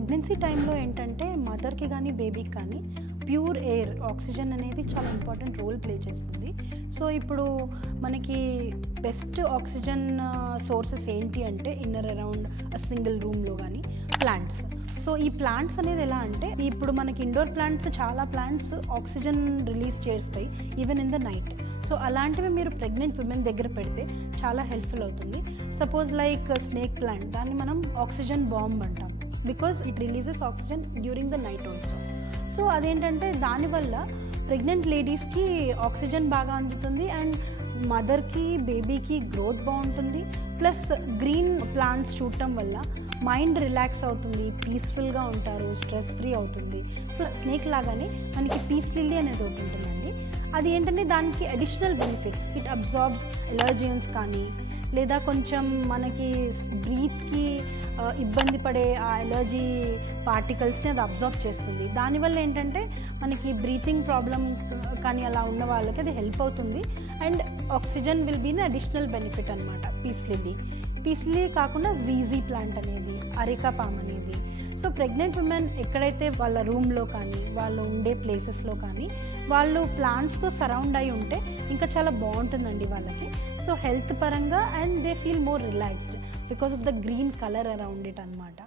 Pregnancy టైంలో ఏంటంటే మదర్కి కానీ బేబీకి కానీ ప్యూర్ ఎయిర్ ఆక్సిజన్ అనేది చాలా ఇంపార్టెంట్ రోల్ ప్లే చేస్తుంది. సో ఇప్పుడు మనకి బెస్ట్ ఆక్సిజన్ సోర్సెస్ ఏంటి అంటే ఇన్నర్ అరౌండ్ సింగిల్ రూమ్లో కానీ ప్లాంట్స్. సో ఈ ప్లాంట్స్ అనేది ఎలా అంటే ఇప్పుడు మనకి ఇండోర్ ప్లాంట్స్ చాలా ప్లాంట్స్ ఆక్సిజన్ రిలీజ్ చేస్తాయి even in the night. So అలాంటివి మీరు ప్రెగ్నెంట్ విమెన్ దగ్గర పెడితే చాలా హెల్ప్ఫుల్ అవుతుంది. సపోజ్ లైక్ స్నేక్ ప్లాంట్, దాన్ని మనం ఆక్సిజన్ బాంబ్ అంటాం because it releases oxygen during the night also. So అదేంటంటే దానివల్ల ప్రెగ్నెంట్ లేడీస్కి ఆక్సిజన్ బాగా అందుతుంది అండ్ మదర్కి బేబీకి గ్రోత్ బాగుంటుంది. ప్లస్ గ్రీన్ ప్లాంట్స్ చూడటం వల్ల మైండ్ రిలాక్స్ అవుతుంది, పీస్ఫుల్గా ఉంటారు, స్ట్రెస్ ఫ్రీ అవుతుంది. సో స్నేక్ లాగానే మనకి పీస్ లిల్లీ అనేది ఒకటి ఉంటుందండి. అది ఏంటంటే దానికి additional benefits, it absorbs allergens కానీ లేదా కొంచెం మనకి బ్రీత్కి ఇబ్బంది పడే ఆ ఎలర్జీ పార్టికల్స్ని అది అబ్జార్బ్ చేస్తుంది. దానివల్ల ఏంటంటే మనకి బ్రీతింగ్ ప్రాబ్లం కానీ అలా ఉన్న వాళ్ళకి అది హెల్ప్ అవుతుంది and oxygen will be additional benefit అనమాట. పీస్ లిల్లీ కాకుండా జీజీ ప్లాంట్ అనేది, అరికా పామ్ అనేది. సో ప్రెగ్నెంట్ ఉమెన్ ఎక్కడైతే వాళ్ళ రూమ్లో కానీ వాళ్ళు ఉండే ప్లేసెస్లో కానీ వాళ్ళు ప్లాంట్స్తో సరౌండ్ అయి ఉంటే ఇంకా చాలా బాగుంటుందండి వాళ్ళకి. సో హెల్త్ పరంగా and they feel more relaxed because of the green colour around it అనమాట.